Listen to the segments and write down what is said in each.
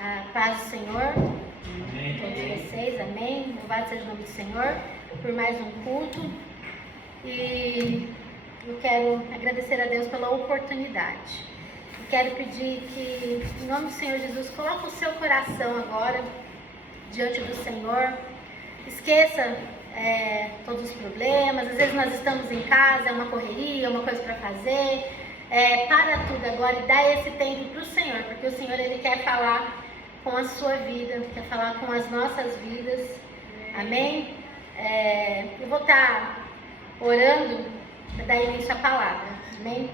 A paz do Senhor, amém. Todos vocês, amém. Louvado seja o nome do Senhor por mais um culto. E eu quero agradecer a Deus pela oportunidade. Eu quero pedir que, em nome do Senhor Jesus, coloque o seu coração agora diante do Senhor. Esqueça todos os problemas. Às vezes nós estamos em casa, é uma correria, uma coisa para fazer. Para tudo agora e dá esse tempo para o Senhor, porque o Senhor Ele quer falar com a sua vida, quer falar com as nossas vidas, amém? Eu vou estar orando para dar início à palavra, amém?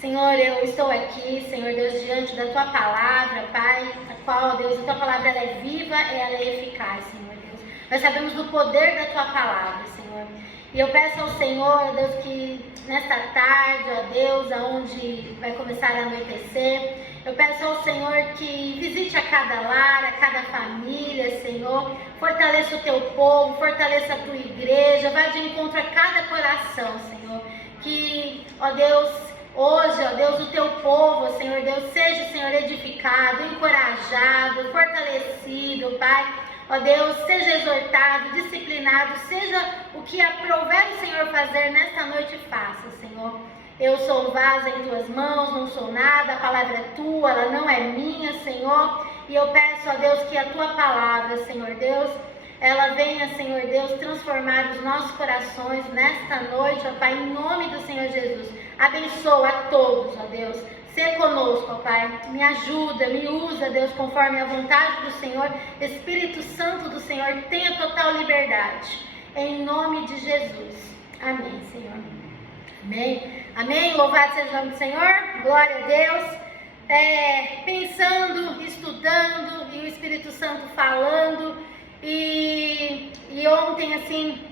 Senhor, eu estou aqui, Senhor Deus, diante da Tua palavra, Pai, a qual, Deus, a Tua palavra ela é viva e ela é eficaz, Senhor Deus. Nós sabemos do poder da Tua palavra, Senhor. E eu peço ao Senhor, Deus, que nesta tarde, ó Deus, aonde vai começar a anoitecer, eu peço ao Senhor que visite a cada lar, a cada família, Senhor, fortaleça o Teu povo, fortaleça a Tua igreja, vá de encontro a cada coração, Senhor, que, ó Deus, hoje, ó Deus, o Teu povo, Senhor Deus, seja, Senhor, edificado, encorajado, fortalecido, Pai. Ó Deus, seja exortado, disciplinado, seja o que aprouver o Senhor fazer nesta noite, faça, Senhor. Eu sou um vaso em Tuas mãos, não sou nada, a palavra é Tua, ela não é minha, Senhor. E eu peço, ó Deus, que a Tua palavra, Senhor Deus, ela venha, Senhor Deus, transformar os nossos corações nesta noite, ó Pai, em nome do Senhor Jesus. Abençoa a todos, ó Deus. Sê conosco, ó Pai, me ajuda, me usa, Deus, conforme a vontade do Senhor. Espírito Santo do Senhor, tenha total liberdade, em nome de Jesus. Amém, Senhor. Amém. Amém. Louvado seja o nome do Senhor. Glória a Deus. Pensando, estudando, e o Espírito Santo falando. E ontem, assim,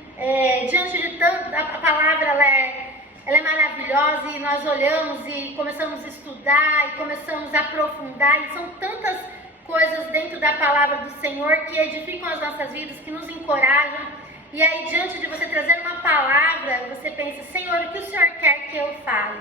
diante de tanto, a palavra, ela é maravilhosa, e nós olhamos e começamos a estudar e começamos a aprofundar, e são tantas coisas dentro da palavra do Senhor que edificam as nossas vidas, que nos encorajam. E aí, diante de você trazer uma palavra, você pensa: Senhor, o que o Senhor quer que eu fale?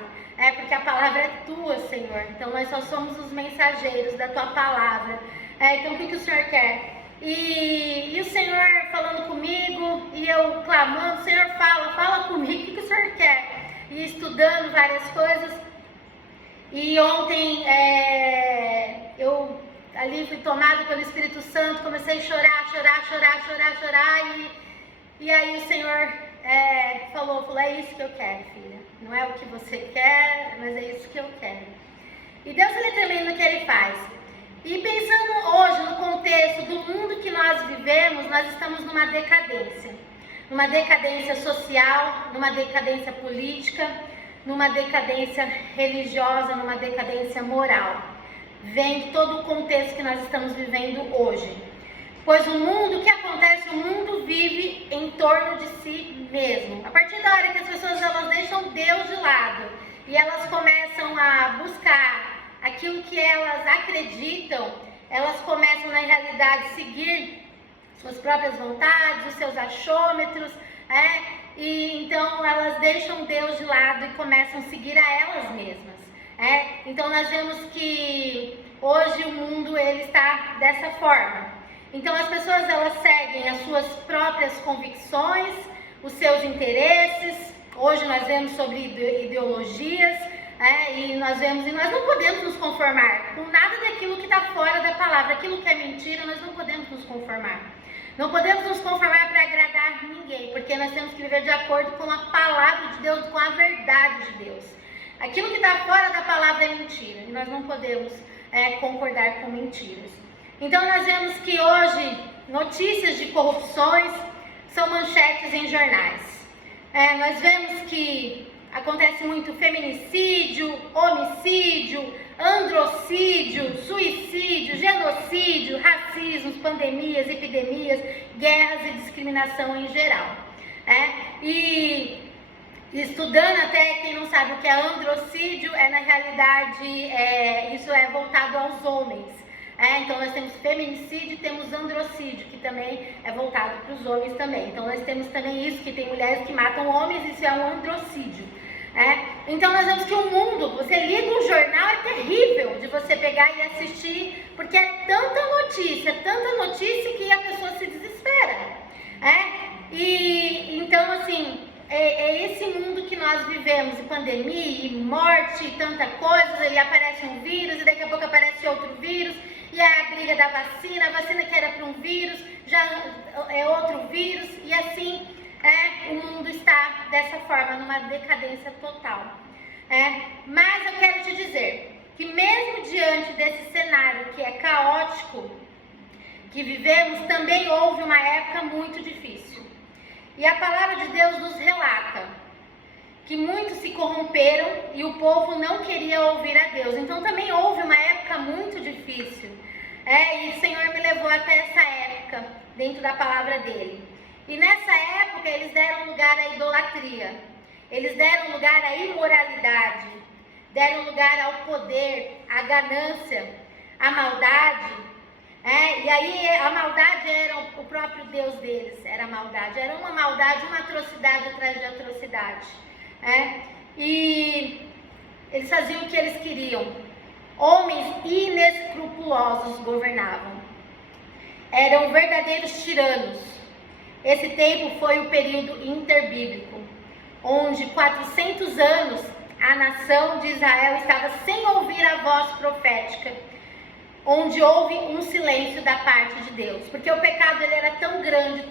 Porque a palavra é Tua, Senhor, então nós só somos os mensageiros da Tua palavra. Então o que o Senhor quer? E o Senhor falando comigo, e eu clamando: Senhor, fala comigo, o que o Senhor quer? E estudando várias coisas. E ontem eu ali fui tomada pelo Espírito Santo, comecei a chorar. E aí o Senhor falou: é isso que eu quero, filha. Não é o que você quer, mas é isso que eu quero. E Deus, Ele é tremendo no que Ele faz. E pensando hoje no contexto do mundo que nós vivemos, nós estamos numa decadência social, numa decadência política, numa decadência religiosa, numa decadência moral. Vem de todo o contexto que nós estamos vivendo hoje. Pois o mundo, o que acontece? O mundo vive em torno de si mesmo. A partir da hora que as pessoas elas deixam Deus de lado e elas começam a buscar aquilo que elas acreditam, elas começam na realidade seguir suas próprias vontades, os seus achômetros, e então elas deixam Deus de lado e começam a seguir a elas mesmas. Então nós vemos que hoje o mundo ele está dessa forma. Então as pessoas elas seguem as suas próprias convicções, os seus interesses. Hoje nós vemos sobre ideologias, e nós não podemos nos conformar com nada daquilo que está fora da palavra. Aquilo que é mentira, nós não podemos nos conformar. Não podemos nos conformar para agradar ninguém, porque nós temos que viver de acordo com a palavra de Deus, com a verdade de Deus. Aquilo que está fora da palavra é mentira, e nós não podemos concordar com mentiras. Então nós vemos que hoje notícias de corrupções são manchetes em jornais. Nós vemos que acontece muito feminicídio, homicídio, androcídio, suicídio, genocídio, racismo, pandemias, epidemias, guerras e discriminação em geral. E estudando, até quem não sabe o que é androcídio, na realidade, isso é voltado aos homens. Então nós temos feminicídio e temos androcídio, que também é voltado para os homens também. Então nós temos também isso, que tem mulheres que matam homens, isso é um androcídio. Então nós vemos que o mundo, você liga um jornal, é terrível de você pegar e assistir, porque é tanta notícia que a pessoa se desespera. E então assim, é esse mundo que nós vivemos, de pandemia, e morte, e tanta coisa, e aparece um vírus, e daqui a pouco aparece outro vírus, e a briga da vacina, a vacina que era para um vírus, já é outro vírus, e assim o mundo está dessa forma, numa decadência total. Mas eu quero te dizer que mesmo diante desse cenário que é caótico, que vivemos, também houve uma época muito difícil. E a palavra de Deus nos relata que muitos se corromperam e o povo não queria ouvir a Deus. Então também houve uma época muito difícil. E o Senhor me levou até essa época, dentro da palavra dele. E nessa época eles deram lugar à idolatria, eles deram lugar à imoralidade, deram lugar ao poder, à ganância, à maldade. E aí a maldade era o próprio Deus deles, era a maldade, era uma maldade, uma atrocidade atrás de atrocidade. E eles faziam o que eles queriam. Homens inescrupulosos governavam, eram verdadeiros tiranos. Esse tempo foi o período interbíblico, onde 400 anos a nação de Israel estava sem ouvir a voz profética, onde houve um silêncio da parte de Deus, porque o pecado ele era tão grande,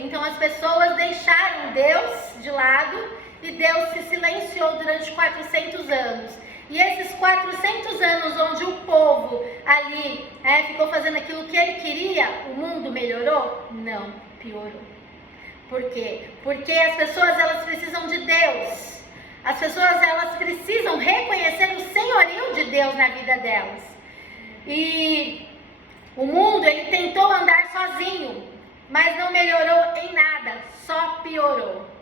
então as pessoas deixaram Deus de lado e Deus se silenciou durante 400 anos. E esses 400 anos onde o povo ali ficou fazendo aquilo que ele queria, o mundo melhorou? Não, piorou. Por quê? Porque as pessoas elas precisam de Deus. As pessoas elas precisam reconhecer o senhorio de Deus na vida delas. E o mundo ele tentou andar sozinho, mas não melhorou em nada, só piorou.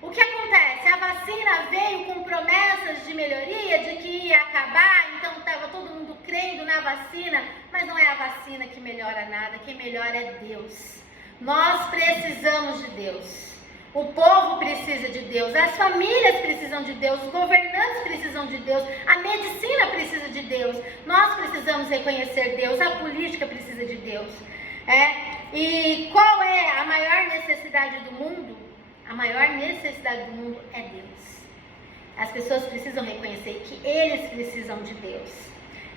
O que acontece? A vacina veio com promessas de melhoria, de que ia acabar, então estava todo mundo crendo na vacina, mas não é a vacina que melhora nada, quem melhora é Deus. Nós precisamos de Deus, o povo precisa de Deus, as famílias precisam de Deus, os governantes precisam de Deus, a medicina precisa de Deus, nós precisamos reconhecer Deus, a política precisa de Deus. E qual é a maior necessidade do mundo? A maior necessidade do mundo é Deus. As pessoas precisam reconhecer que eles precisam de Deus.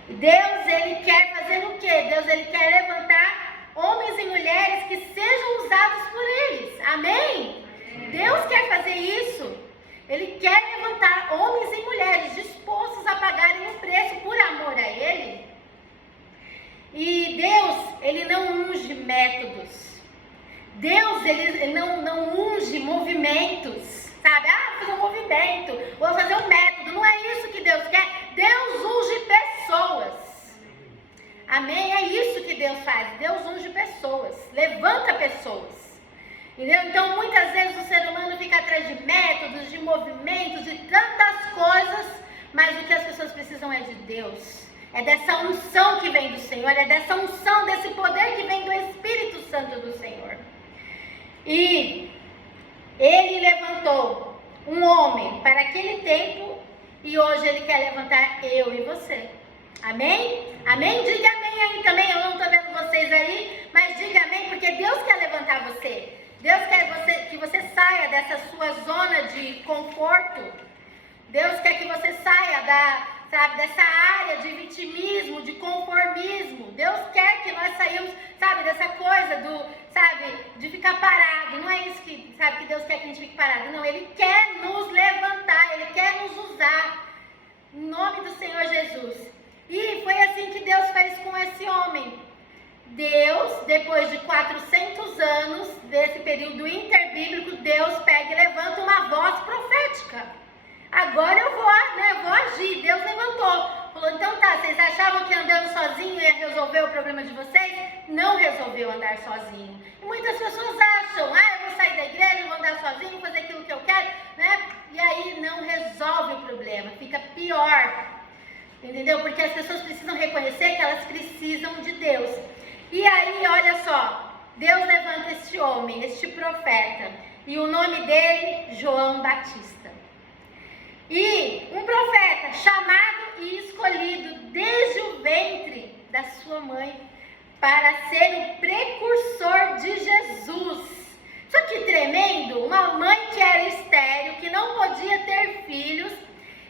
E Deus, ele quer fazer o quê? Deus, ele quer levantar homens e mulheres que sejam usados por eles. Amém? Deus quer fazer isso. Ele quer levantar homens e mulheres dispostos a pagarem um preço por amor a Ele. E Deus, ele não unge métodos. Deus, ele não unge movimentos, sabe? Vou fazer um movimento, vou fazer um método. Não é isso que Deus quer. Deus unge pessoas. Amém? É isso que Deus faz. Deus unge pessoas, levanta pessoas. Entendeu? Então, muitas vezes o ser humano fica atrás de métodos, de movimentos, de tantas coisas, mas o que as pessoas precisam é de Deus. É dessa unção que vem do Senhor, é dessa unção, desse poder que vem do Espírito Santo do Senhor. E ele levantou um homem para aquele tempo e hoje ele quer levantar eu e você. Amém? Amém? Diga amém aí também. Eu não estou vendo vocês aí, mas diga amém, porque Deus quer levantar você. Deus quer que você saia dessa sua zona de conforto. Deus quer que você saia dessa área de vitimismo, de conformismo. Deus quer que nós saímos, dessa coisa de ficar parado. Não é isso que Deus quer que a gente fique parado. Não, Ele quer nos levantar, Ele quer nos usar. Em nome do Senhor Jesus. E foi assim que Deus fez com esse homem. Deus, depois de 400 anos, desse período interbíblico, Deus pega e levanta uma voz profética. Agora eu vou agir. Deus levantou. Falou, então tá, vocês achavam que andando sozinho ia resolver o problema de vocês? Não resolveu andar sozinho. E muitas pessoas acham, eu vou sair da igreja, vou andar sozinho, fazer aquilo que eu quero, E aí não resolve o problema, fica pior. Entendeu? Porque as pessoas precisam reconhecer que elas precisam de Deus. E aí, olha só, Deus levanta este homem, este profeta, e o nome dele, João Batista. E um profeta chamado e escolhido desde o ventre da sua mãe para ser o precursor de Jesus. Isso que tremendo, uma mãe que era estéril, que não podia ter filhos,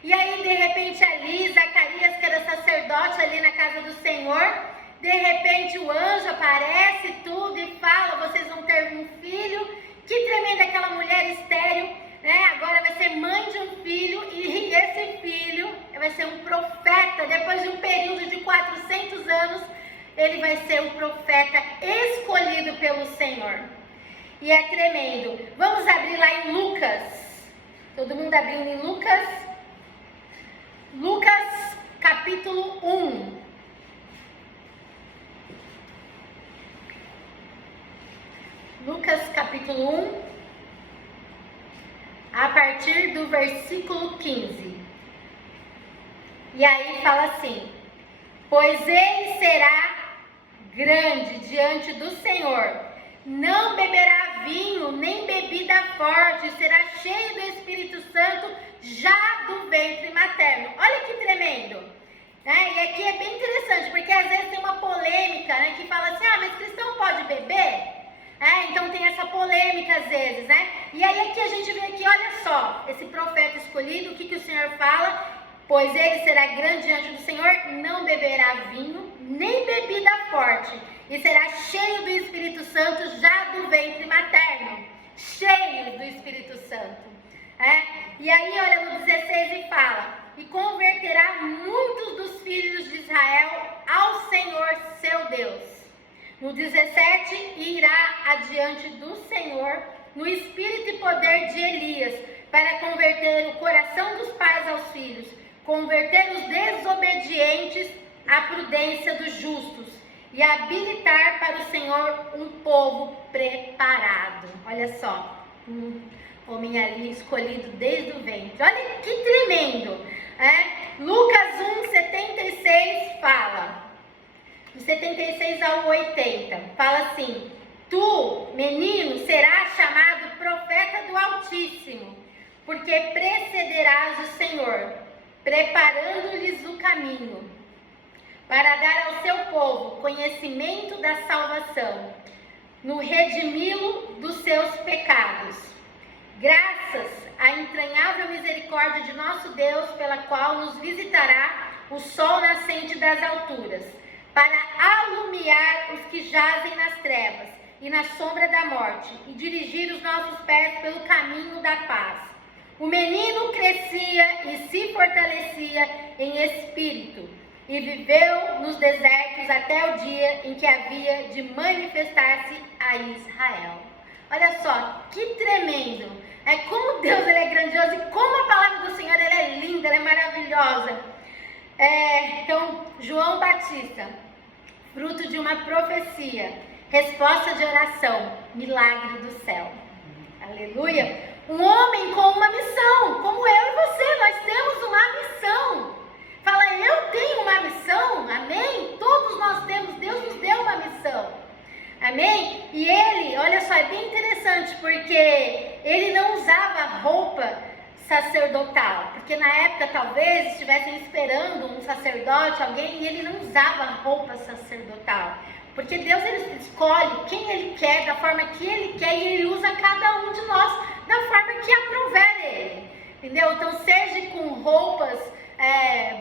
e aí de repente ali, Zacarias, que era sacerdote ali na casa do Senhor, de repente o anjo aparece tudo e fala, vocês vão ter um filho. Que tremendo aquela mulher estéril, né? Agora vai ser mãe de um filho, e esse filho vai ser um profeta. Depois de um período de 400 anos, ele vai ser um profeta escolhido pelo Senhor. E é tremendo. Vamos abrir lá em Lucas. Todo mundo abrindo em Lucas? Lucas capítulo 1. Lucas capítulo 1, a partir do versículo 15. E aí fala assim: pois ele será grande diante do Senhor, não beberá vinho nem bebida forte, será cheio do Espírito Santo já do ventre materno. Olha que tremendo, né? E aqui é bem interessante, porque às vezes tem uma polêmica, né, que fala assim, mas cristão pode beber? Então tem essa polêmica às vezes, né? E aí aqui a gente vê aqui, olha só, esse profeta escolhido, o que o Senhor fala? Pois ele será grande diante do Senhor, não beberá vinho, nem bebida forte, e será cheio do Espírito Santo já do ventre materno. Cheio do Espírito Santo. E aí, olha, no 16 ele fala, e converterá muitos dos filhos de Israel ao Senhor seu Deus. No 17, irá adiante do Senhor, no espírito e poder de Elias, para converter o coração dos pais aos filhos, converter os desobedientes à prudência dos justos, e habilitar para o Senhor um povo preparado. Olha só, homem ali escolhido desde o ventre. Olha que tremendo. Lucas 1, 76 fala, do 76 ao 80, fala assim: tu, menino, serás chamado profeta do Altíssimo, porque precederás o Senhor, preparando-lhes o caminho, para dar ao seu povo conhecimento da salvação, no redimi-lo dos seus pecados, graças à entranhável misericórdia de nosso Deus, pela qual nos visitará o sol nascente das alturas, para alumiar os que jazem nas trevas e na sombra da morte, e dirigir os nossos pés pelo caminho da paz. O menino crescia e se fortalecia em espírito, e viveu nos desertos até o dia em que havia de manifestar-se a Israel. Olha só, que tremendo! Como Deus ele é grandioso e como a palavra do Senhor ela é linda, ela é maravilhosa. Então, João Batista, fruto de uma profecia, resposta de oração, milagre do céu. Aleluia! Um homem com uma missão, como eu e você, nós temos uma missão. Fala, eu tenho uma missão, amém? Todos nós temos, Deus nos deu uma missão, amém? E ele, olha só, é bem interessante, porque ele não usava roupa sacerdotal, porque na época talvez estivessem esperando um sacerdote, alguém, e ele não usava roupa sacerdotal, porque Deus ele escolhe quem ele quer, da forma que ele quer, e ele usa cada um de nós da forma que aprouver ele, entendeu? Então seja com roupas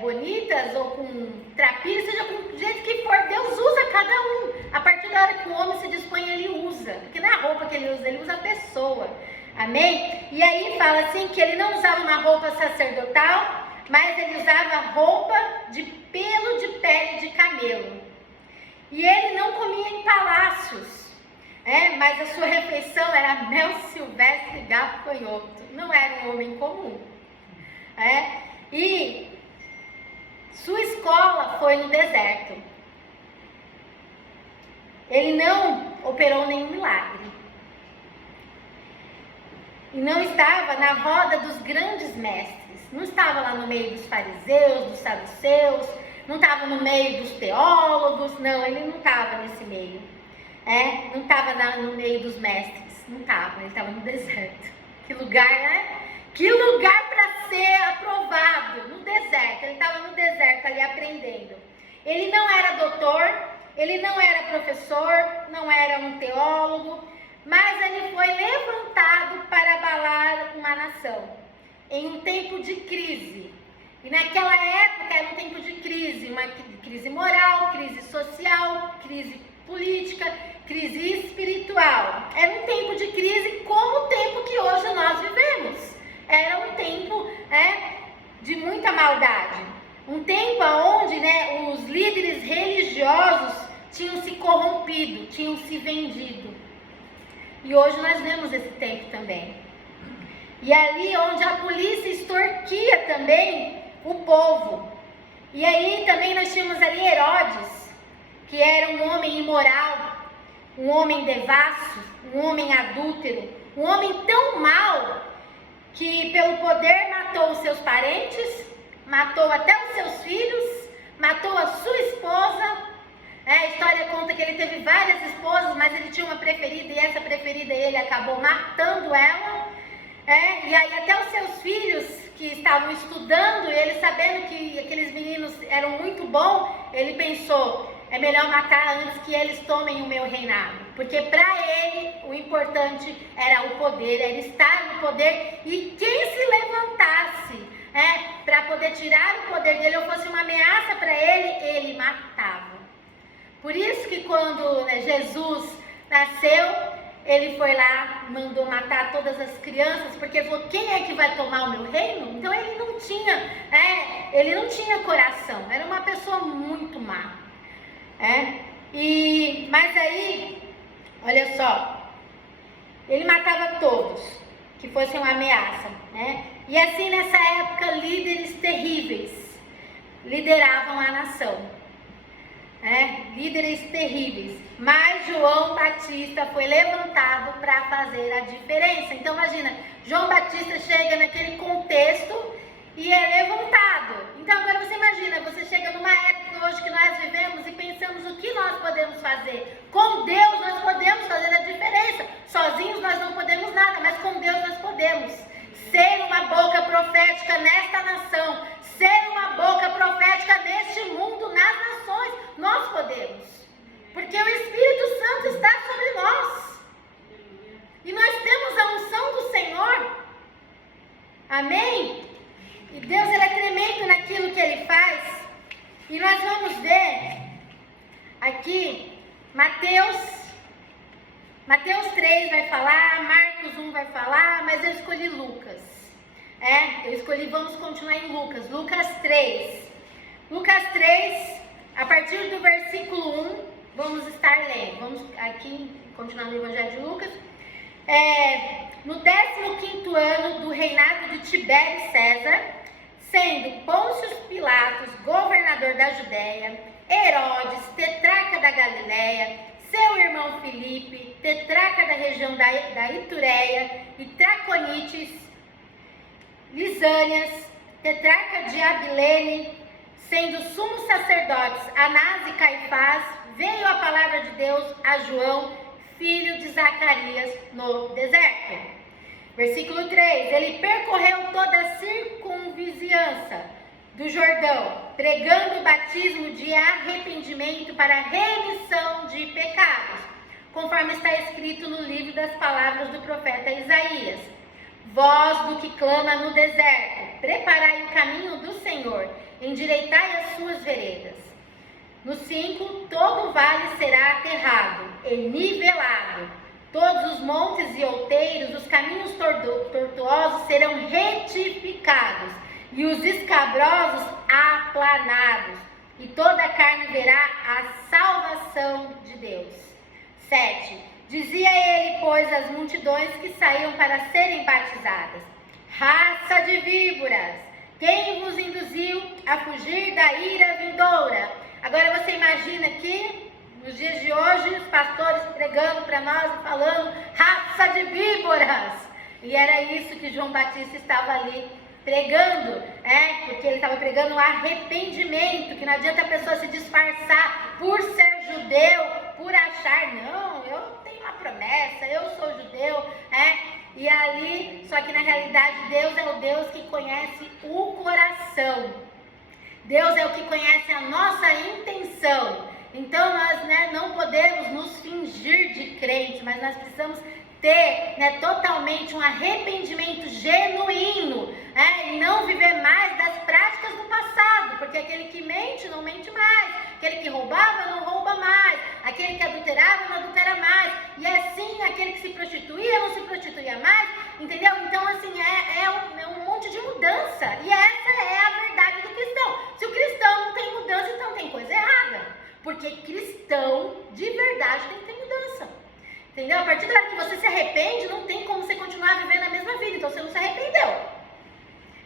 bonitas ou com trapilhos, seja com do jeito que for, Deus usa cada um. A partir da hora que o homem se dispõe, ele usa, porque não é a roupa que ele usa a pessoa, amém? E aí fala assim que ele não usava uma roupa sacerdotal, mas ele usava roupa de pelo de pele de camelo, e ele não comia em palácios, mas a sua refeição era mel silvestre e gafanhoto. Não era um homem comum, e sua escola foi no deserto. Ele não operou nenhum milagre. E não estava na roda dos grandes mestres. Não estava lá no meio dos fariseus, dos saduceus. Não estava no meio dos teólogos. Não, ele não estava nesse meio. Não estava no meio dos mestres. Não estava, ele estava no deserto. Que lugar, né? Que lugar para ser aprovado, no deserto. Ele estava no deserto ali aprendendo. Ele não era doutor, ele não era professor, não era um teólogo, mas ele foi levantado para abalar uma nação em um tempo de crise. E naquela época era um tempo de crise, uma crise moral, crise social, crise política, crise espiritual. Era um tempo de crise como o tempo que hoje nós vivemos. Era um tempo de muita maldade. Um tempo onde os líderes religiosos tinham se corrompido, tinham se vendido. E hoje nós vemos esse tempo também. E ali onde a polícia extorquia também o povo. E aí também nós tínhamos ali Herodes, que era um homem imoral, um homem devasso, um homem adúltero, um homem tão mau que pelo poder matou os seus parentes, matou até os seus filhos, matou a sua esposa. A história conta que ele teve várias esposas, mas ele tinha uma preferida e essa preferida ele acabou matando ela. E aí até os seus filhos que estavam estudando, ele sabendo que aqueles meninos eram muito bons, ele pensou, é melhor matar antes que eles tomem o meu reinado. Porque para ele o importante era o poder, era estar no poder, e quem se levantasse para poder tirar o poder dele ou fosse uma ameaça para ele, ele matava. Por isso que quando Jesus nasceu, ele foi lá, mandou matar todas as crianças, porque falou, quem é que vai tomar o meu reino? Então ele não tinha coração, era uma pessoa muito má. Mas aí, olha só, ele matava todos que fossem uma ameaça, E assim nessa época líderes terríveis lideravam a nação. Líderes terríveis, mas João Batista foi levantado para fazer a diferença. Então imagina, João Batista chega naquele contexto e é levantado. Então agora você imagina, você chega numa época hoje que nós vivemos e pensamos o que nós podemos fazer. Com Deus nós podemos fazer a diferença. Sozinhos nós não podemos nada, mas com Deus nós podemos ser uma boca profética nesta nação, ser uma boca profética neste mundo, nas nações. Nós podemos, porque o Espírito Santo está sobre nós e nós temos a unção do Senhor. Amém? E Deus, ele é tremendo naquilo que ele faz. E nós vamos ver aqui Mateus 3 vai falar, Marcos 1 vai falar, mas eu escolhi Lucas. Vamos continuar em Lucas. Lucas 3, a partir do versículo 1, vamos estar lendo. Vamos aqui continuar no Evangelho de Lucas. No 15º ano do reinado de Tibério César, sendo Pôncio Pilatos governador da Judéia, Herodes, tetrarca da Galiléia, seu irmão Filipe, tetrarca da região da Itureia e Traconites, Lisânias, tetrarca de Abilene, sendo sumos sacerdotes Anás e Caifás, veio a palavra de Deus a João, filho de Zacarias, no deserto. Versículo 3, ele percorreu toda a circunvizinhança do Jordão, pregando o batismo de arrependimento para remissão de pecados, conforme está escrito no livro das palavras do profeta Isaías. Voz do que clama no deserto, preparai o caminho do Senhor, endireitai as suas veredas. No 5, todo vale será aterrado e nivelado, todos os montes e outeiros, os caminhos tortuosos serão retificados, e os escabrosos aplanados, e toda a carne verá a salvação de Deus. 7. Dizia ele, pois, às multidões que saíam para serem batizadas: raça de víboras, quem vos induziu a fugir da ira vindoura? Agora você imagina aqui, nos dias de hoje, os pastores pregando para nós, falando, raça de víboras. E era isso que João Batista estava ali pregando, porque ele estava pregando o arrependimento, que não adianta a pessoa se disfarçar por ser judeu, por achar, não, eu tenho uma promessa, eu sou judeu, E ali, só que na realidade Deus é o Deus que conhece o coração. Deus é o que conhece a nossa intenção. Então nós, não podemos nos fingir de crente, mas nós precisamos ter, totalmente um arrependimento genuíno, e não viver mais das práticas do passado, porque aquele que mente não mente mais, aquele que roubava não rouba mais, aquele que adulterava não adultera mais, e assim aquele que se prostituía não se prostituía mais, entendeu? Então assim, é um monte de mudança, e essa é a verdade do cristão. Se o cristão não tem mudança, então tem coisa errada, porque cristão de verdade tem que ter mudança. Entendeu? A partir da hora que você se arrepende, não tem como você continuar vivendo a mesma vida. Então você não se arrependeu.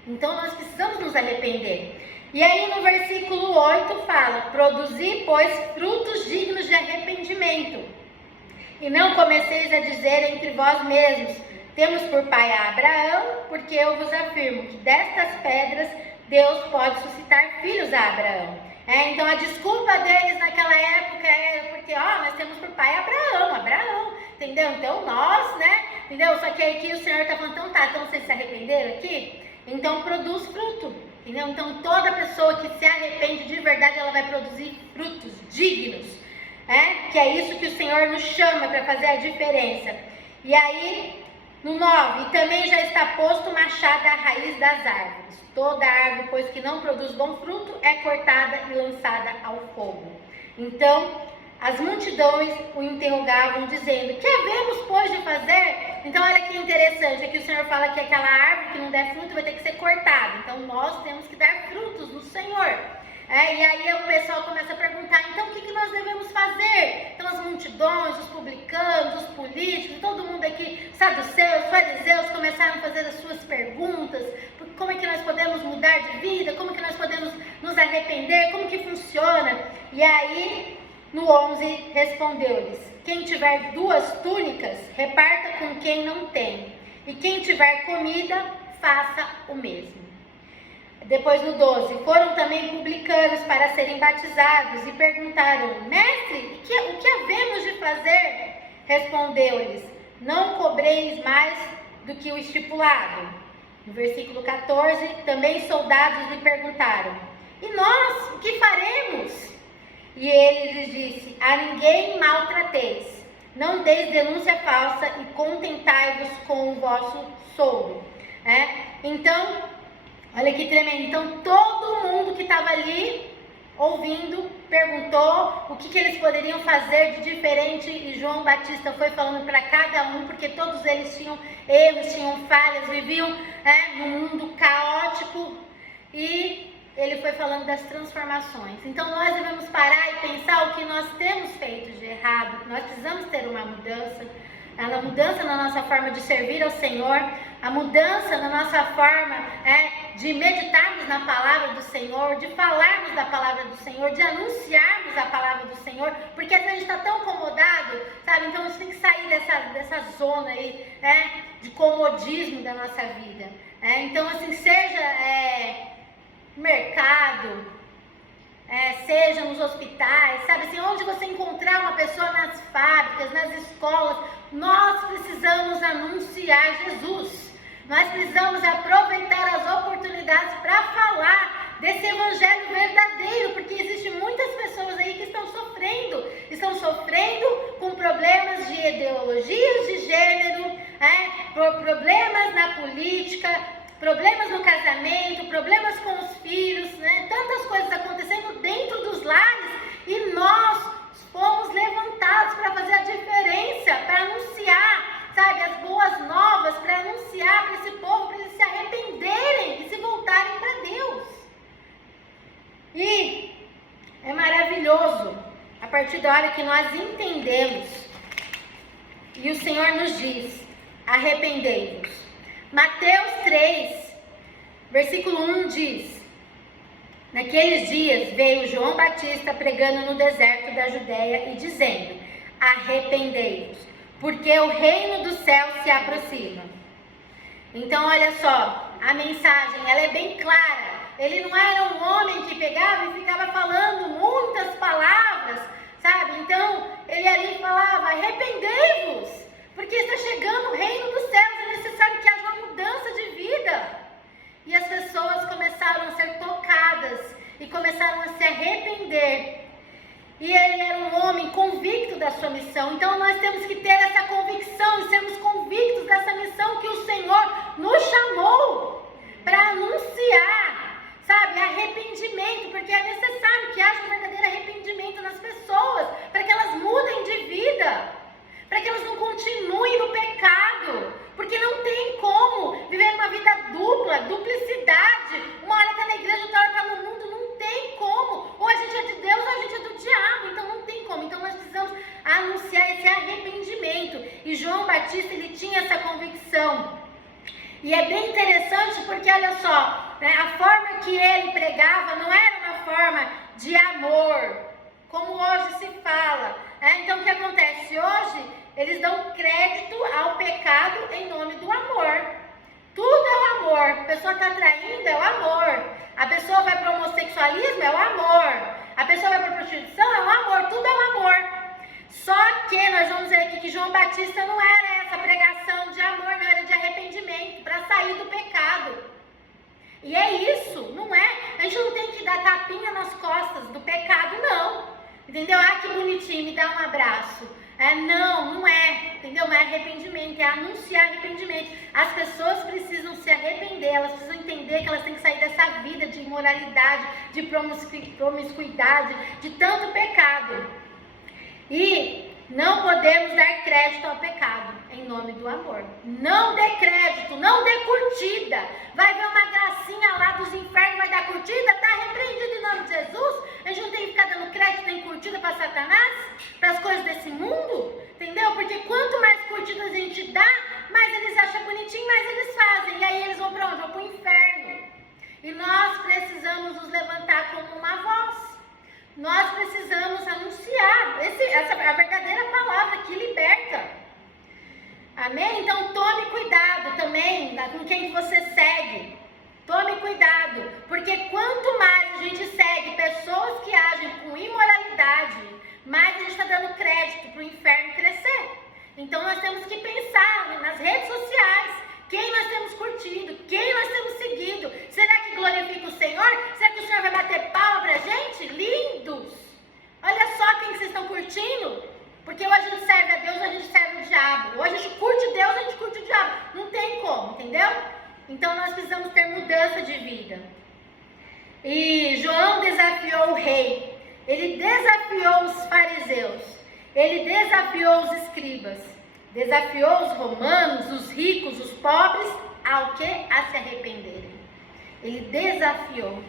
Então nós precisamos nos arrepender. E aí no versículo 8 fala: produzi, pois, frutos dignos de arrependimento. E não comeceis a dizer entre vós mesmos: temos por pai a Abraão, porque eu vos afirmo que destas pedras Deus pode suscitar filhos a Abraão. Então a desculpa deles naquela época era porque, nós temos por pai Abraão, entendeu? Então nós, entendeu? Só que aqui o Senhor está falando, então vocês se arrependeram aqui? Então produz fruto, entendeu? Então toda pessoa que se arrepende de verdade, ela vai produzir frutos dignos, que é isso que o Senhor nos chama para fazer a diferença. E aí, no 9, e também já está posto o machado à raiz das árvores. Toda árvore, pois que não produz bom fruto, é cortada e lançada ao fogo. Então, as multidões o interrogavam, dizendo: que havemos, pois, de fazer? Então, olha que interessante, aqui o Senhor fala que aquela árvore que não der fruto vai ter que ser cortada. Então, nós temos que dar frutos no Senhor. E aí o pessoal começa a perguntar, então o que nós devemos fazer? Então as multidões, os publicanos, os políticos, todo mundo aqui, saduceus, fariseus, começaram a fazer as suas perguntas. Como é que nós podemos mudar de vida? Como que nós podemos nos arrepender? Como que funciona? E aí, no 11, respondeu-lhes: quem tiver 2 túnicas, reparta com quem não tem. E quem tiver comida, faça o mesmo. Depois no 12, foram também publicanos para serem batizados e perguntaram: mestre, o que havemos de fazer? Respondeu-lhes: não cobreis mais do que o estipulado. No versículo 14, também soldados lhe perguntaram: e nós, o que faremos? E ele lhes disse: a ninguém maltrateis, não deis denúncia falsa e contentai-vos com o vosso soldo. Então, olha que tremendo. Então todo mundo que estava ali ouvindo perguntou o que eles poderiam fazer de diferente, e João Batista foi falando para cada um, porque todos eles tinham erros, tinham falhas, viviam num mundo caótico, e ele foi falando das transformações. Então nós devemos parar e pensar o que nós temos feito de errado. Nós precisamos ter uma mudança. A mudança na nossa forma de servir ao Senhor, a mudança na nossa forma de meditarmos na palavra do Senhor, de falarmos da palavra do Senhor, de anunciarmos a palavra do Senhor, porque às vezes a gente está tão acomodado, sabe? Então a gente tem que sair dessa zona aí, de comodismo da nossa vida. Então assim, seja mercado, seja nos hospitais, sabe assim, onde você encontrar uma pessoa, nas fábricas, nas escolas, nós precisamos anunciar Jesus. Nós precisamos aproveitar as oportunidades para falar desse evangelho verdadeiro, porque existem muitas pessoas aí que estão sofrendo com problemas de ideologias de gênero, problemas na política, problemas no casamento, problemas com os filhos, tantas coisas acontecendo dentro dos lares, e nós fomos levantados para fazer a diferença, para anunciar, sabe, as boas novas, para anunciar para esse povo, para eles se arrependerem e se voltarem para Deus. E é maravilhoso a partir da hora que nós entendemos, e o Senhor nos diz: arrependei-vos. Mateus 3, versículo 1 diz: naqueles dias veio João Batista pregando no deserto da Judeia e dizendo: arrependei-vos, porque o reino do céu se aproxima. Então olha só, a mensagem ela é bem clara. Ele não era um homem que pegava e ficava falando muitas palavras, sabe? Então ele ali falava: arrependei-vos, porque está chegando o reino dos céus. Ele necessário que haja uma mudança de vida. E as pessoas começaram a ser tocadas e começaram a se arrepender. E ele era um homem convicto da sua missão. Então nós temos que ter essa convicção e sermos convictos dessa missão que o Senhor nos chamou para anunciar, sabe, arrependimento, porque é necessário que haja um verdadeiro arrependimento nas pessoas, para que elas mudem de vida, para que elas não continuem no pecado, porque não tem como viver uma vida dupla, duplicidade, uma hora está na igreja, outra hora está no mundo, não tem como, ou a gente é de Deus ou a gente é do diabo, então não tem como. Então nós precisamos anunciar esse arrependimento, e João Batista, ele tinha essa convicção. E é bem interessante porque, olha só, né, a forma que ele pregava não era uma forma de amor, como hoje se fala. Então o que acontece? Hoje eles dão crédito ao pecado em nome do amor. Tudo é o amor. A pessoa está traindo, é o amor. A pessoa vai para o homossexualismo, é o amor. A pessoa vai para a prostituição, é o amor. Tudo é o amor. Só que nós vamos ver aqui que João Batista não era essa pregação de amor, não, era de arrependimento, para sair do pecado. E é isso, não é? A gente não tem que dar tapinha nas costas do pecado, não. Entendeu? Ah, que bonitinho, me dá um abraço. Não é, entendeu? Não é arrependimento, é anunciar arrependimento. As pessoas precisam se arrepender, elas precisam entender que elas têm que sair dessa vida de imoralidade, de promiscuidade, de tanto pecado. E não podemos dar crédito ao pecado em nome do amor. Não dê crédito, não dê curtida. Vai ver uma gracinha lá dos infernos, vai dar curtida, está repreendido em nome de Jesus. A gente não tem que ficar dando crédito nem curtida para Satanás, para as coisas desse mundo, entendeu? Porque quanto mais curtidas a gente dá, mais eles acham bonitinho, mais eles fazem. E aí eles vão para onde? Vão para o inferno. E nós precisamos nos levantar como uma voz. Nós precisamos anunciar a verdadeira palavra que liberta. Amém? Então tome cuidado também com quem você segue. Tome cuidado, porque quanto mais a gente segue pessoas que agem com imoralidade, mais a gente está dando crédito para o inferno crescer. Então nós temos que pensar nas redes sociais, quem nós temos curtido, quem nós temos seguido. Será que glorifica o Senhor? Será que o Senhor vai bater palma pra gente? Lindos! Olha só quem que vocês estão curtindo. Porque ou a gente serve a Deus ou a gente serve o diabo. Ou a gente curte Deus ou a gente curte o diabo. Não tem como, entendeu? Então nós precisamos ter mudança de vida. E João desafiou o rei. Ele desafiou os fariseus. Ele desafiou os escribas. Desafiou os romanos, os ricos, os pobres, ao que? A se arrependerem. Ele desafiou.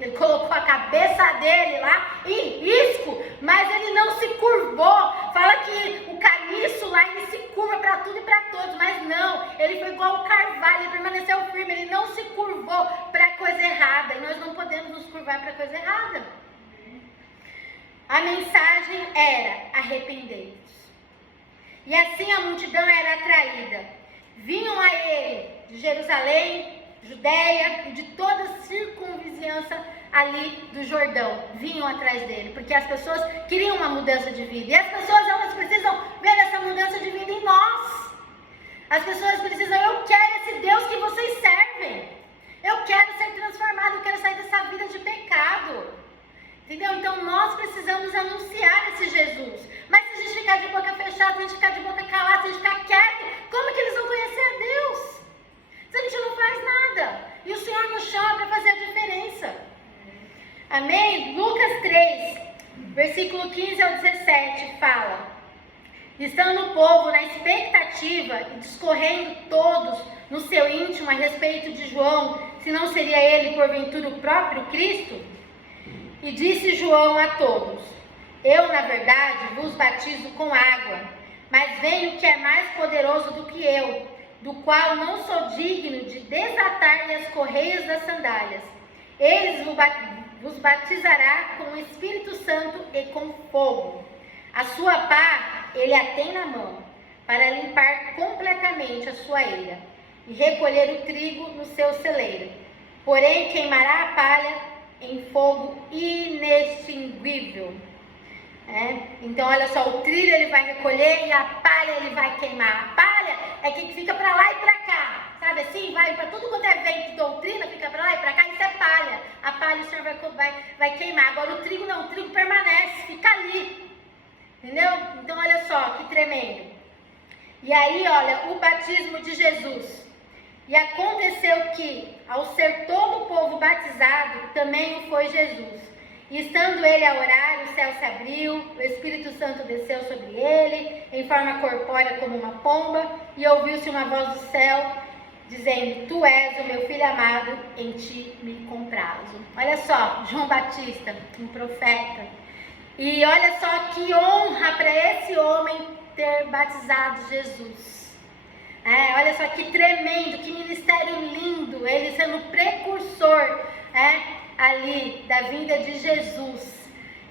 Ele colocou a cabeça dele lá em risco, mas ele não se curvou. Fala que o caniço lá, ele se curva para tudo e para todos, mas não. Ele foi igual o carvalho, ele permaneceu firme, ele não se curvou para coisa errada. E nós não podemos nos curvar para coisa errada. A mensagem era: arrependei-vos. E assim a multidão era atraída. Vinham a ele de Jerusalém, Judeia e de toda a circunvizinhança ali do Jordão. Vinham atrás dele, porque as pessoas queriam uma mudança de vida. E as pessoas, elas precisam ver essa mudança de vida em nós. As pessoas precisam: eu quero esse Deus que vocês servem. Eu quero ser transformado, eu quero sair dessa vida de pecado. Entendeu? Então nós precisamos anunciar esse Jesus. Mas se a gente ficar de boca fechada, se a gente ficar de boca calada, se a gente ficar quieto, como que eles vão conhecer a Deus? Se a gente não faz nada. E o Senhor nos chama para fazer a diferença. Amém? Lucas 3, versículo 15 ao 17 fala: estando o povo na expectativa e discorrendo todos no seu íntimo a respeito de João, se não seria ele porventura o próprio Cristo? E disse João a todos: eu, na verdade, vos batizo com água, mas vem o que é mais poderoso do que eu, do qual não sou digno de desatar-lhe as correias das sandálias. Ele vos batizará com o Espírito Santo e com fogo. A sua pá ele a tem na mão, para limpar completamente a sua eira, e recolher o trigo no seu celeiro. Porém queimará a palha em fogo inextinguível. Então olha só, o trilho ele vai recolher e a palha ele vai queimar. A palha é que fica para lá e para cá, sabe assim? Vai para tudo quanto é vento de doutrina, fica para lá e para cá, isso é palha. A palha o Senhor vai queimar. Agora o trigo não, o trigo permanece, fica ali. Entendeu? Então olha só, que tremendo. E aí, olha, o batismo de Jesus. E aconteceu que, ao ser todo o povo batizado, também o foi Jesus. E estando ele a orar, o céu se abriu, o Espírito Santo desceu sobre ele, em forma corpórea como uma pomba, e ouviu-se uma voz do céu, dizendo: Tu és o meu filho amado, em ti me comprazo. Olha só, João Batista, um profeta. E olha só que honra para esse homem ter batizado Jesus. Olha só que tremendo, que ministério lindo, ele sendo precursor ali da vinda de Jesus.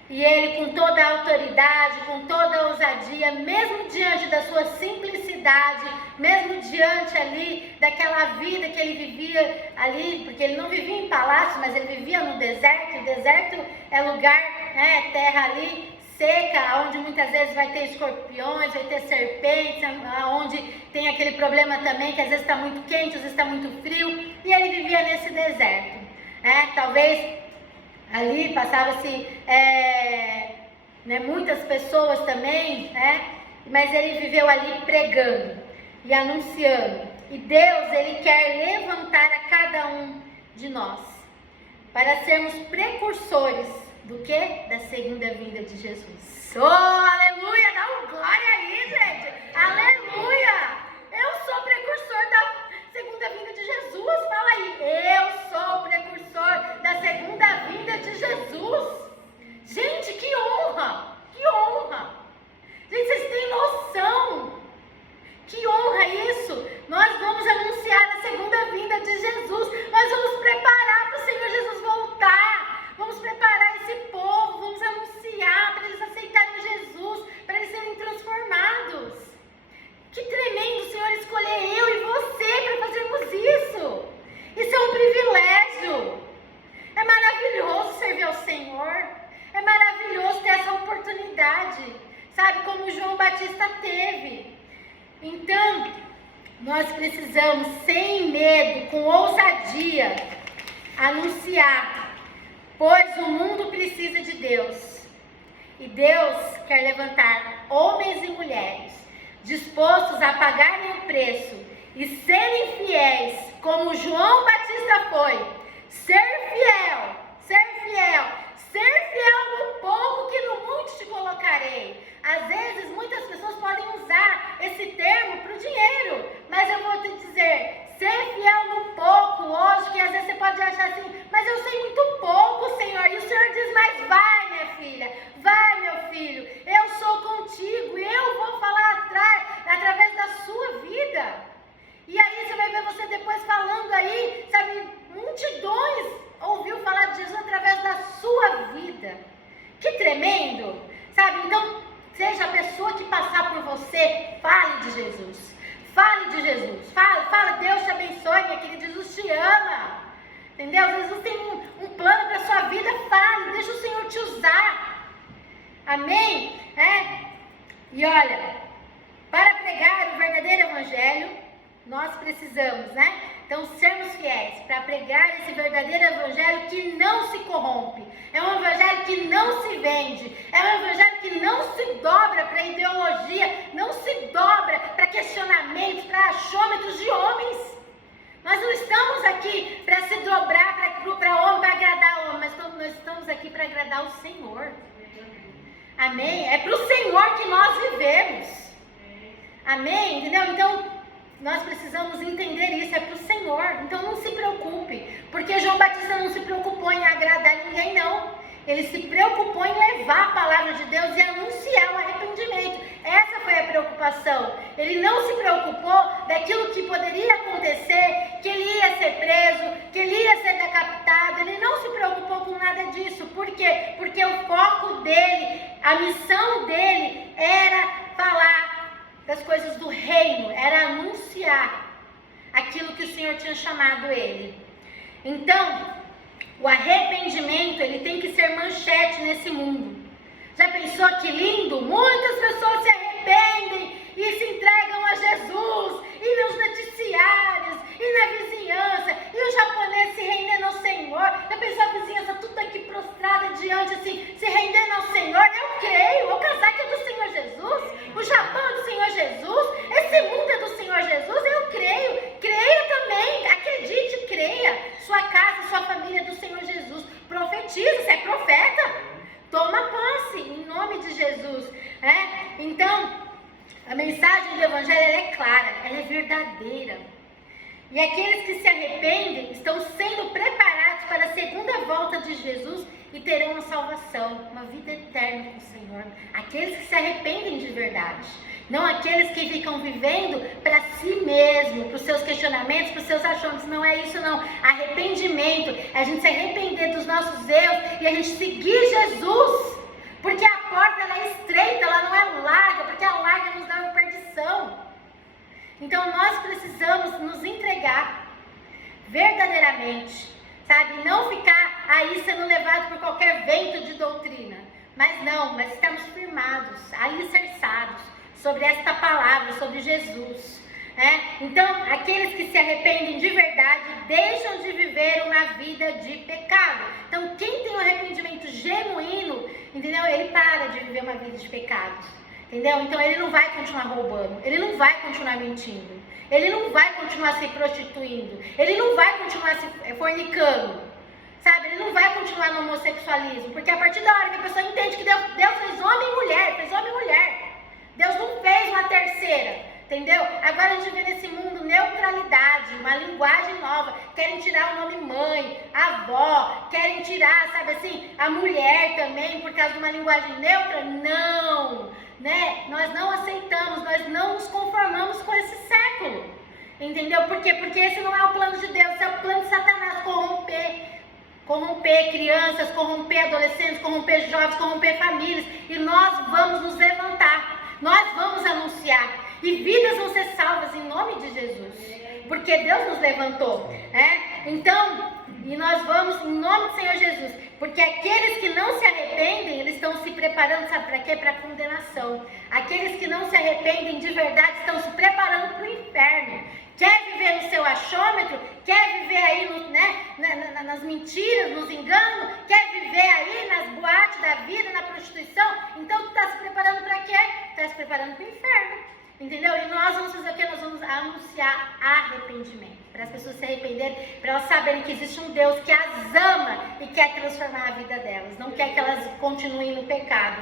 E ele com toda a autoridade, com toda a ousadia, mesmo diante da sua simplicidade, mesmo diante ali daquela vida que ele vivia ali, porque ele não vivia em palácio, mas ele vivia no deserto. O deserto é lugar, terra ali seca, onde muitas vezes vai ter escorpiões, vai ter serpentes, onde tem aquele problema também que às vezes está muito quente, às vezes está muito frio, e ele vivia nesse deserto. Talvez ali passava-se muitas pessoas também, mas ele viveu ali pregando e anunciando. E Deus, ele quer levantar a cada um de nós para sermos precursores do que? Da segunda vinda de Jesus. Oh, aleluia! Dá um glória aí, gente! Aleluia! Eu sou precursor da segunda vinda de Jesus. Fala aí, eu sou precursor da segunda vinda de Jesus. Gente, que honra! Que honra! Gente, vocês têm noção? Que honra isso! Nós vamos anunciar a segunda vinda de Jesus. Nós vamos preparar para o Senhor Jesus voltar. Vamos preparar esse povo, vamos anunciar para eles aceitarem Jesus, para eles serem transformados. Que tremendo o Senhor escolher eu e você para fazermos isso. Isso é um privilégio. É maravilhoso servir ao Senhor. É maravilhoso ter essa oportunidade, sabe, como João Batista teve. Então, nós precisamos, sem medo, com ousadia, anunciar. Pois o mundo precisa de Deus. E Deus quer levantar homens e mulheres dispostos a pagarem o preço e serem fiéis, como João Batista foi. Ser fiel, ser fiel, ser fiel no pouco que no muito te colocarei. Às vezes muitas pessoas podem usar esse termo para o dinheiro, mas eu vou te dizer, ser fiel no pouco, hoje, que às vezes você pode achar assim, mas eu sei muito pouco, Senhor. E o Senhor diz, mas vai, minha filha, vai, meu filho, eu sou contigo, eu vou falar através da sua vida. E aí você vai ver você depois falando aí, sabe, multidões ouviu falar de Jesus através da sua vida. Que tremendo, sabe? Então, seja a pessoa que passar por você, fale de Jesus. Fale de Jesus, fala, Deus te abençoe, minha querida, Jesus te ama, entendeu? Jesus tem um plano para a sua vida, fale, deixa o Senhor te usar, amém? E olha, para pregar o verdadeiro evangelho, nós precisamos, então sermos fiéis para pregar esse verdadeiro evangelho que não se corrompe, é um evangelho que não se vende, é um evangelho que não se dobra para ideologia, não se dobra para questionamentos, para achômetros de homens. Nós não estamos aqui para se dobrar para homem, para agradar o homem, mas nós estamos aqui para agradar o Senhor. Amém? É para o Senhor que nós vivemos. Amém? Entendeu? Então, nós precisamos entender isso, é para o Senhor. Então não se preocupe, porque João Batista não se preocupou em agradar ninguém, não. Ele se preocupou em levar a palavra de Deus e anunciar o arrependimento. Essa foi a preocupação. Ele não se preocupou daquilo que poderia acontecer, que ele ia ser preso, que ele ia ser decapitado. Ele não se preocupou com nada disso. Por quê? Porque o foco dele, a missão dele era falar das coisas do reino, era anunciar aquilo que o Senhor tinha chamado ele. Então, o arrependimento, ele tem que ser manchete nesse mundo. Já pensou que lindo? Muitas pessoas se arrependem e se entregam a Jesus e nos noticiários, e na vizinhança, e o japonês se rendendo ao Senhor, a pessoa, a vizinhança tudo aqui prostrada diante, assim, se rendendo ao Senhor. Eu creio, o casaco é do Senhor Jesus, o Japão é do Senhor Jesus, esse mundo é do Senhor Jesus, eu creio, creia também, acredite, creia, sua casa, sua família é do Senhor Jesus, profetiza, você é profeta, toma posse, em nome de Jesus, Então, a mensagem do Evangelho é clara, ela é verdadeira. E aqueles que se arrependem estão sendo preparados para a segunda volta de Jesus e terão uma salvação, uma vida eterna com o Senhor. Aqueles que se arrependem de verdade. Não aqueles que ficam vivendo para si mesmo, para os seus questionamentos, para os seus achômetros. Não é isso não. Arrependimento é a gente se arrepender dos nossos erros e a gente seguir Jesus. Porque a porta ela é estreita, ela não é larga, porque a larga nos dá uma perdição. Então nós precisamos nos entregar verdadeiramente, sabe? Não ficar aí sendo levado por qualquer vento de doutrina. Mas estamos firmados, alicerçados sobre esta palavra, sobre Jesus. Então, aqueles que se arrependem de verdade deixam de viver uma vida de pecado. Então, quem tem um arrependimento genuíno, entendeu? Ele para de viver uma vida de pecados, entendeu? Então, ele não vai continuar roubando, ele não vai continuar mentindo, ele não vai continuar se prostituindo, ele não vai continuar se fornicando, sabe? Ele não vai continuar no homossexualismo, porque a partir da hora que a pessoa entende que Deus fez homem e mulher, Deus não fez uma terceira. Entendeu? Agora a gente vê nesse mundo neutralidade, uma linguagem nova. Querem tirar o nome mãe, avó, querem tirar, sabe assim, a mulher também por causa de uma linguagem neutra. Não, né? Nós não aceitamos, nós não nos conformamos com esse século. Entendeu? Por quê? Porque esse não é o plano de Deus, esse é o plano de Satanás, corromper crianças, corromper adolescentes, corromper jovens, corromper famílias. E nós vamos nos levantar, nós vamos anunciar. E vidas vão ser salvas em nome de Jesus, porque Deus nos levantou, Então, e nós vamos em nome do Senhor Jesus, porque aqueles que não se arrependem, eles estão se preparando, sabe para quê? Para a condenação. Aqueles que não se arrependem de verdade estão se preparando para o inferno. Quer viver no seu achômetro? Quer viver aí nas mentiras, nos enganos? Quer viver aí nas boates da vida, na prostituição? Então tu está se preparando para quê? Está se preparando para o inferno. Entendeu? E nós vamos fazer o que? Nós vamos anunciar arrependimento. Para as pessoas se arrependerem, para elas saberem que existe um Deus que as ama e quer transformar a vida delas. Não quer que elas continuem no pecado.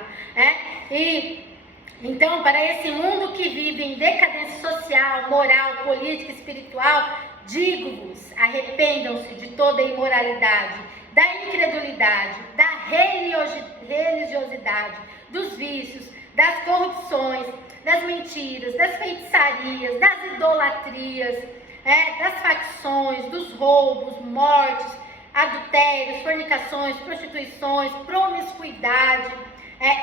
Então, para esse mundo que vive em decadência social, moral, política, espiritual, digo-vos, arrependam-se de toda a imoralidade, da incredulidade, da religiosidade, dos vícios, das corrupções, das mentiras, das feitiçarias, das idolatrias, das facções, dos roubos, mortes, adultérios, fornicações, prostituições, promiscuidade,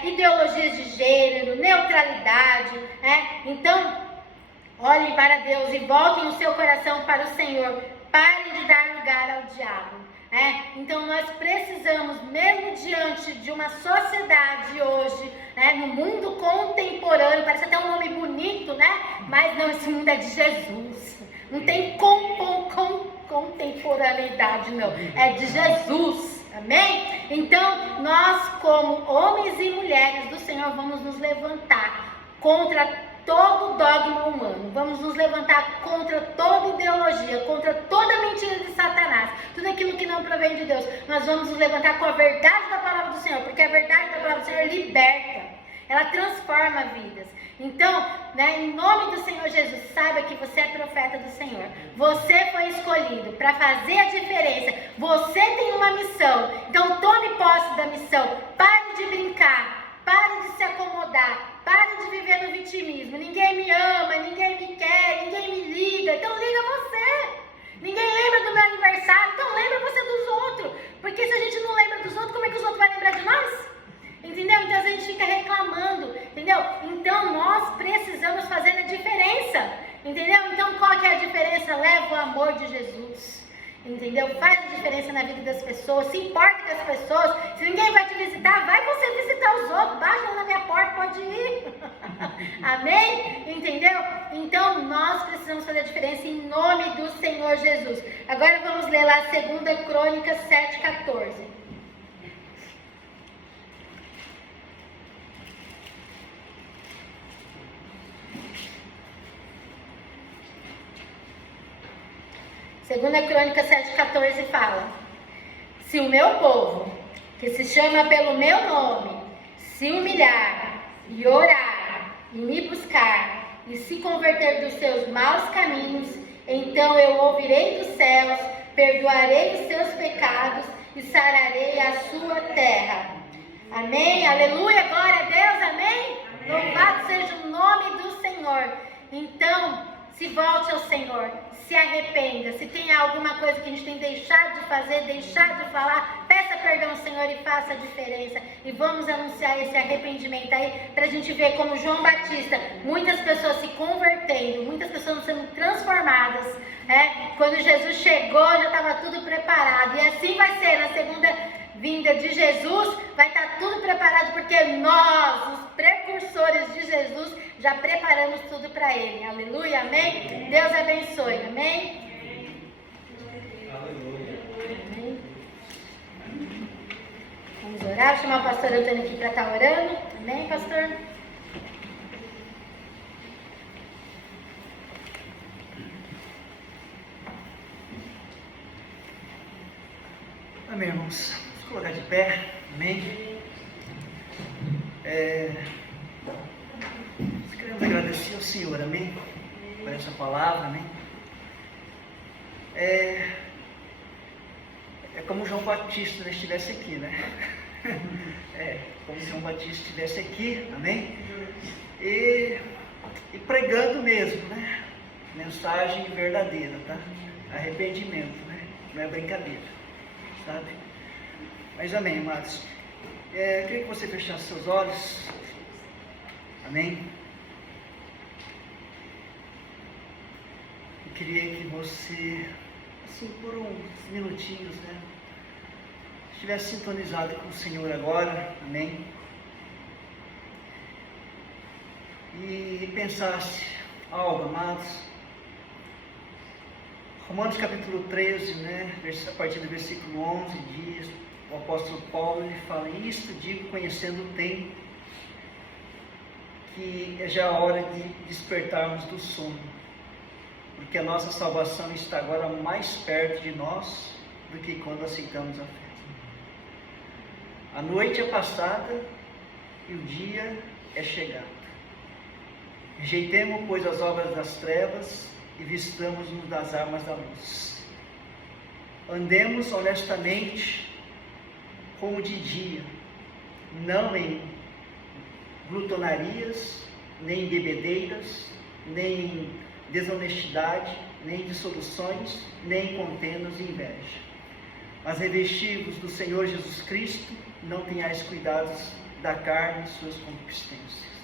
ideologias de gênero, neutralidade. Então, olhem para Deus e voltem o seu coração para o Senhor. Parem de dar lugar ao diabo. Então nós precisamos, mesmo diante de uma sociedade hoje, no mundo contemporâneo, parece até um nome bonito, mas não, esse mundo é de Jesus, não tem contemporaneidade não, é de Jesus, amém? Então nós como homens e mulheres do Senhor vamos nos levantar contra todo dogma humano, vamos nos levantar contra toda ideologia, contra toda mentira de Satanás, tudo aquilo que não provém de Deus. Nós vamos nos levantar com a verdade da palavra do Senhor, porque a verdade da palavra do Senhor liberta, ela transforma vidas. Então, em nome do Senhor Jesus, saiba que você é profeta do Senhor, você foi escolhido para fazer a diferença, você tem uma missão, então tome posse da missão, pare de brincar, pare de se acomodar, pare de viver no vitimismo. Ninguém me ama, ninguém me quer, ninguém me liga. Então liga você. Ninguém lembra do meu aniversário, então lembra você dos outros. Porque se a gente não lembra dos outros, como é que os outros vão lembrar de nós? Entendeu? Então a gente fica reclamando, entendeu? Então nós precisamos fazer a diferença, entendeu? Então qual que é a diferença? Leva o amor de Jesus. Entendeu? Faz a diferença na vida das pessoas, se importa com as pessoas. Se ninguém vai te visitar, vai você visitar os outros. Baixa na minha porta, pode ir. Amém? Entendeu? Então nós precisamos fazer a diferença em nome do Senhor Jesus. Agora vamos ler lá 2 Crônicas 7:14. Segunda Crônica 7:14 fala: se o meu povo, que se chama pelo meu nome, se humilhar e orar e me buscar e se converter dos seus maus caminhos, então eu ouvirei dos céus, perdoarei os seus pecados e sararei a sua terra. Amém? Aleluia, glória a Deus, amém? Louvado seja o nome do Senhor. Então, se volte ao Senhor, se arrependa. Se tem alguma coisa que a gente tem deixado de fazer, deixado de falar, peça perdão ao Senhor e faça a diferença. E vamos anunciar esse arrependimento aí, para a gente ver como João Batista, muitas pessoas se convertendo, muitas pessoas sendo transformadas. Quando Jesus chegou, já estava tudo preparado. E assim vai ser na segunda vinda de Jesus, vai estar tudo preparado, porque nós, os precursores de Jesus, já preparamos tudo para Ele. Aleluia, amém? Deus abençoe, amém? Aleluia. Amém. Vamos orar, vou chamar o pastor Antônio aqui para estar orando. Amém, pastor? Amém, irmãos. Vamos colocar de pé. Amém. Nós queremos agradecer ao Senhor, amém, por essa palavra, amém. É como João Batista estivesse aqui, né? Como se João Batista estivesse aqui, amém. E pregando mesmo, né? Mensagem verdadeira, tá? Arrependimento, né? Não é brincadeira, sabe? Mas amém, amados. Eu queria que você fechasse seus olhos. Amém. Eu queria que você, assim, por uns minutinhos, né, estivesse sintonizado com o Senhor agora. Amém. E pensasse algo, amados. Romanos capítulo 13, né, a partir do versículo 11, diz, o apóstolo Paulo, ele fala: isto digo conhecendo o tempo, que é já a hora de despertarmos do sono, porque a nossa salvação está agora mais perto de nós do que quando aceitamos a fé. A noite é passada e o dia é chegado. Rejeitemos, pois, as obras das trevas e vistamos-nos das armas da luz. Andemos honestamente como de dia, não em glutonarias, nem em bebedeiras, nem em desonestidade, nem em dissoluções, nem em contendas e inveja. Mas revestivos do Senhor Jesus Cristo, não tenhais cuidados da carne e suas concupiscências.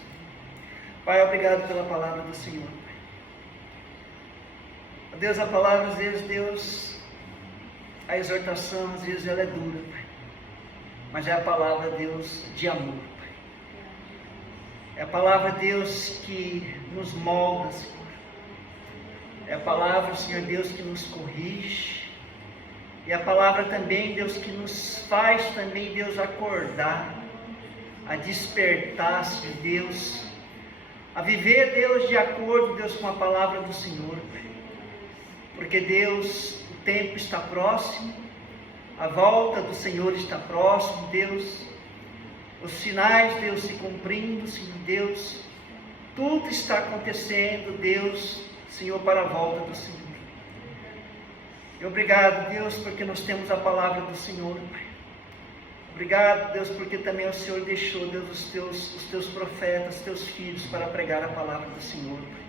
Pai, obrigado pela palavra do Senhor. Deus, a palavra, às vezes, Deus, a exortação, às vezes, ela é dura, Pai. Mas é a palavra, Deus, de amor, Pai. É a palavra, Deus, que nos molda, Senhor. É a palavra, Senhor Deus, que nos corrige. E a palavra também, Deus, que nos faz também, Deus, acordar, a despertar, Senhor Deus, a viver, Deus, de acordo, Deus, com a palavra do Senhor, Pai. Porque, Deus, o tempo está próximo, a volta do Senhor está próximo, Deus, os sinais, Deus, se cumprindo, Senhor Deus, tudo está acontecendo, Deus, Senhor, para a volta do Senhor. E obrigado, Deus, porque nós temos a palavra do Senhor, Pai. Obrigado, Deus, porque também o Senhor deixou, Deus, os teus profetas, os teus filhos, para pregar a palavra do Senhor, Pai.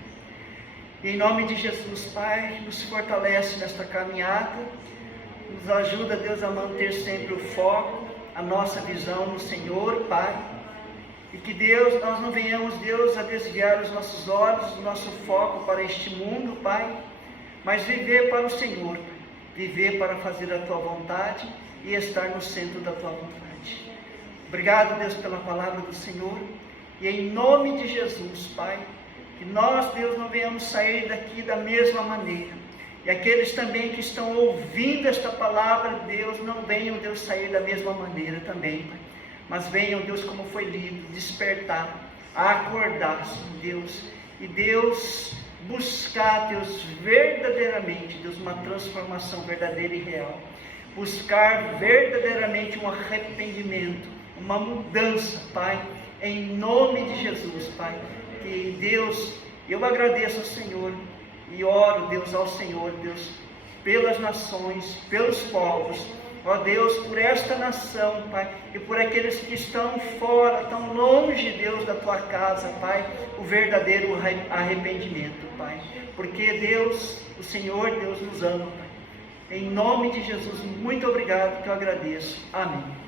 E em nome de Jesus, Pai, nos fortalece nesta caminhada, nos ajuda, Deus, a manter sempre o foco, a nossa visão no Senhor, Pai. E que, Deus, nós não venhamos, Deus, a desviar os nossos olhos, o nosso foco para este mundo, Pai, mas viver para o Senhor, Pai. viver para fazer a tua vontade e estar no centro da tua vontade. Obrigado, Deus, pela palavra do Senhor, e em nome de Jesus, Pai, que nós, Deus, não venhamos sair daqui da mesma maneira, e aqueles também que estão ouvindo esta palavra, Deus, não venham, Deus, sair da mesma maneira também, Pai, mas venham, Deus, como foi lido, despertar, acordar, Deus, e Deus, buscar, Deus, verdadeiramente, Deus, uma transformação verdadeira e real, buscar verdadeiramente um arrependimento, uma mudança, Pai, em nome de Jesus, Pai, que Deus, eu agradeço ao Senhor, e oro, Deus, ao Senhor, Deus, pelas nações, pelos povos, ó Deus, por esta nação, Pai, e por aqueles que estão fora, tão longe, Deus, da Tua casa, Pai, o verdadeiro arrependimento, Pai, porque Deus, o Senhor, Deus nos ama, Pai. Em nome de Jesus, muito obrigado, que eu agradeço. Amém.